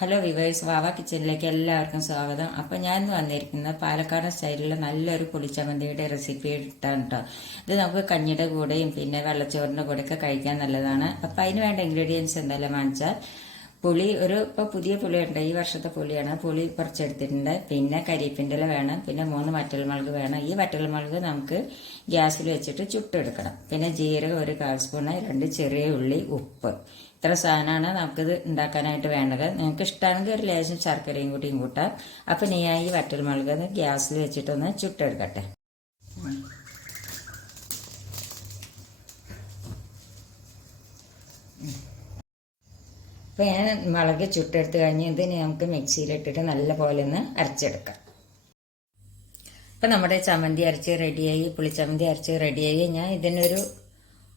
Hello viewers വാവ കിച്ചണിലേക്ക് എല്ലാവർക്കും സ്വാഗതം. അപ്പം ഞാൻ വന്നിരിക്കുന്നത് പാലക്കാടൻ സ്റ്റൈലിലെ നല്ലൊരു പുളിച്ചമന്തിയുടെ റെസിപ്പി ഇട്ടാണ് കേട്ടോ ഇത് നമുക്ക് കഞ്ഞിയുടെ കൂടെയും പിന്നെ വെള്ളച്ചോറിന്റെ കൂടെയൊക്കെ കഴിക്കാൻ നല്ലതാണ്. അപ്പം അതിന് വേണ്ട ഇൻഗ്രീഡിയൻസ് എന്തെല്ലാം വാങ്ങിച്ചാൽ പുളി ഒരു ഇപ്പോൾ പുതിയ പുളിയുണ്ട് ഈ വർഷത്തെ പുളിയാണ്. പുളി കുറച്ചെടുത്തിട്ടുണ്ട് പിന്നെ കരിപ്പിന്റെ ഇല വേണം പിന്നെ മൂന്ന് വറ്റൽമുളക് വേണം. ഈ വറ്റൽമുളക് നമുക്ക് ഗ്യാസിൽ വെച്ചിട്ട് ചുട്ടെടുക്കണം. പിന്നെ ജീരകം ഒരു കാൽ സ്പൂണ് രണ്ട് ചെറിയ ഉള്ളി ഉപ്പ്. ഇത്ര സാധനമാണ് നമുക്കിത് ഉണ്ടാക്കാനായിട്ട് വേണ്ടത്. നിങ്ങൾക്ക് ഇഷ്ടമാണെങ്കിൽ ഒരു ലേശം ശർക്കരയും കൂട്ടിയും കൂട്ടാം. അപ്പം നീ ആ ഈ വറ്റൽമുളക് ഗ്യാസിൽ വെച്ചിട്ടൊന്ന് ചുട്ടെടുക്കട്ടെ. അപ്പോൾ ഞാൻ മുളക് ചുട്ടെടുത്ത് കഴിഞ്ഞ് നമുക്ക് മിക്സിയിലിട്ടിട്ട് നല്ല പോലെ ഒന്ന് അരച്ചെടുക്കാം. അപ്പോൾ നമ്മുടെ ചമ്മന്തി അരച്ച് റെഡിയായി പുളിച്ചമ്മന്തി അരച്ച് റെഡിയായി. ഞാൻ ഇതിനൊരു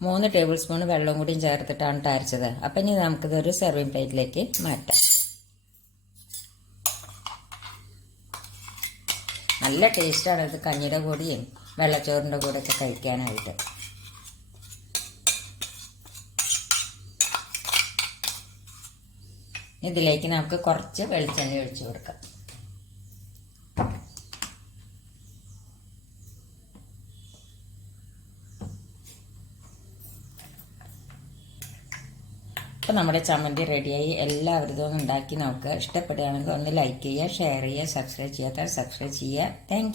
മൂന്ന് ടേബിൾ സ്പൂൺ വെള്ളം കൂടിയും ചേർത്തിട്ടാണ് അരച്ചത്. അപ്പം ഇനി നമുക്കിതൊരു സെർവിങ് പ്ലേറ്റിലേക്ക് മാറ്റാം. നല്ല ടേസ്റ്റാണ് ഇത് കഞ്ഞിയുടെ കൂടിയും വെള്ളച്ചോറിന്റെ കൂടെയൊക്കെ കഴിക്കാനായിട്ട്. ഇതിലേക്ക് നമുക്ക് കുറച്ച് വെളിച്ചെണ്ണ ഒഴിച്ചു കൊടുക്കാം. ഇപ്പം നമ്മുടെ ചമ്മന്തി റെഡിയായി. എല്ലാവരും ഉണ്ടാക്കി നോക്കുക ഇഷ്ടപ്പെടുകയാണെങ്കിൽ ഒന്ന് ലൈക്ക് ചെയ്യുക ഷെയർ ചെയ്യുക സബ്സ്ക്രൈബ് ചെയ്യാത്ത സബ്സ്ക്രൈബ് ചെയ്യുക. താങ്ക്